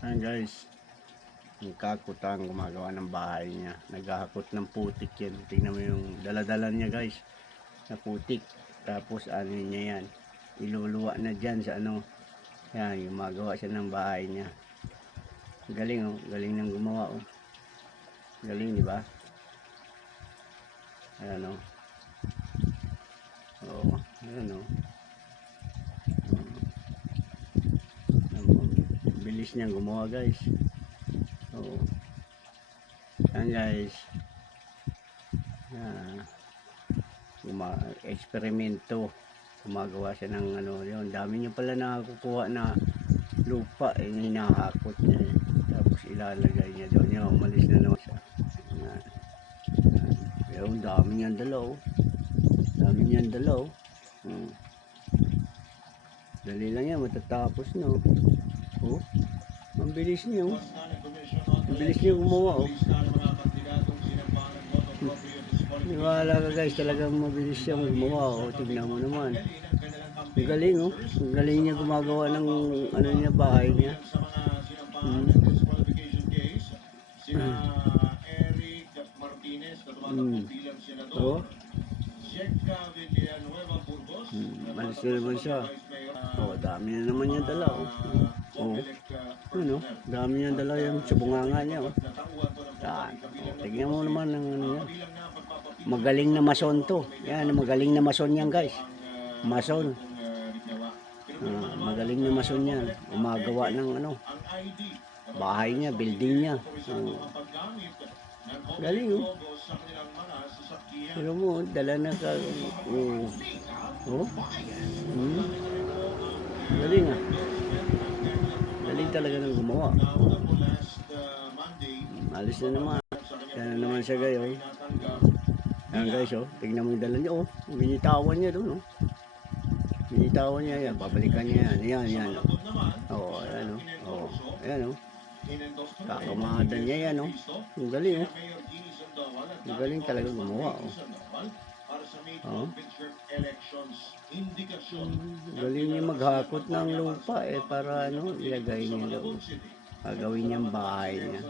Ayan guys, yung kakutang gumagawa ng bahay niya. Naghahakot ng putik yan. Tingnan mo yung daladala niya guys, na putik. Tapos ano niya yan, iluluwa na dyan sa ano. Yan, gumagawa siya ng bahay niya. Galing oh, galing nang gumawa oh. Galing di ba? Ayan oh. Oo, ayan oh. Bilis niyang gumawa guys. Oo. Yan guys. Ah, guma eksperimento. Gumagawa siya ng ano yun. Dami niya pala nakakukuha na lupa eh, hinahakot niya. eh. Tapos ilalagay niya doon. Yan, umalis na naman siya. Yan. Yan. Yung dami niyang dalaw. Dami niyang dalaw. Hmm. Dali lang yan, matatapos no. Oh, ang bilis niyo. Ang bilis niyo gumawa oh. Niwala ka guys, talagang mabilis siyang gumawa oh. Tignan mo naman. Ang galing oh. Ang galing niya gumagawa ng ano niya, bahay niya. Hmm. Hmm. Oh. Hmm. Malis na naman siya. Oh, dami na naman niya dala oh. Oh. Ano, dami niya dala yung subunganga niya oh. Yan. Mo naman ang ano niya. Magaling na mason to. Yan, magaling na mason yan guys. Mason. Ah, magaling na mason yan. Umagawa ng ano, bahay niya, building niya. Oh. Galing oh. Pero mo, dala na ka. Oh. Oh. Hmm. Galing ah. Galing talaga ng gumawa. Alis na naman. Na naman siya gayon. Yan guys oh. Tignan mo yung dala niya oh. Binitawan niya doon oh. Binitawan niya yan. Babalikan niya yan. Yan, yan. Oo, oh, ayan oh. Oo, oh, ayan oh. Kakamada niya yan oh. Ang galing oh. Ang galing talaga gumawa oh. Oh. Galing niya maghakot ng lupa eh para ano, ilagay niya doon. Gagawin niyang bahay niya.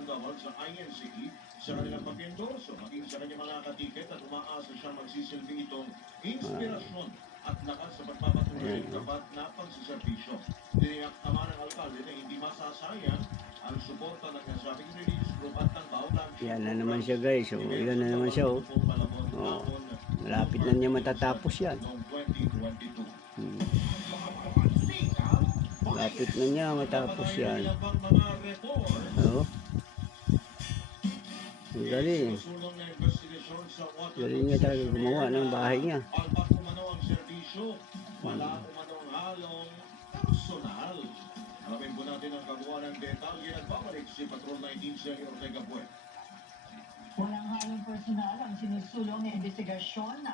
sa kanilang pag-endorso, maging sa kanyang mga katiket at umaasa siya magsisilbi itong inspirasyon at lakas sa pagpapatuloy ng tapat na pagsiservisyo. Ng alkalde na hindi masasayang ang suporta ng nasabing religious group at ng bawat Yan na naman siya guys. Oh, yan na naman siya oh. Oh. Malapit na niya matatapos yan. noong 2022. Hmm. Malapit na niya matapos yan. Report Oh. Ang galing. Galing niya talaga gumawa ng bahay niya. Wala umano ang halong personal. Alamin po natin ang kagawa ng detalye nagbabalik si Patrol 19 Sergio Ortega Puet. Walang halong personal ang sinusulong na investigasyon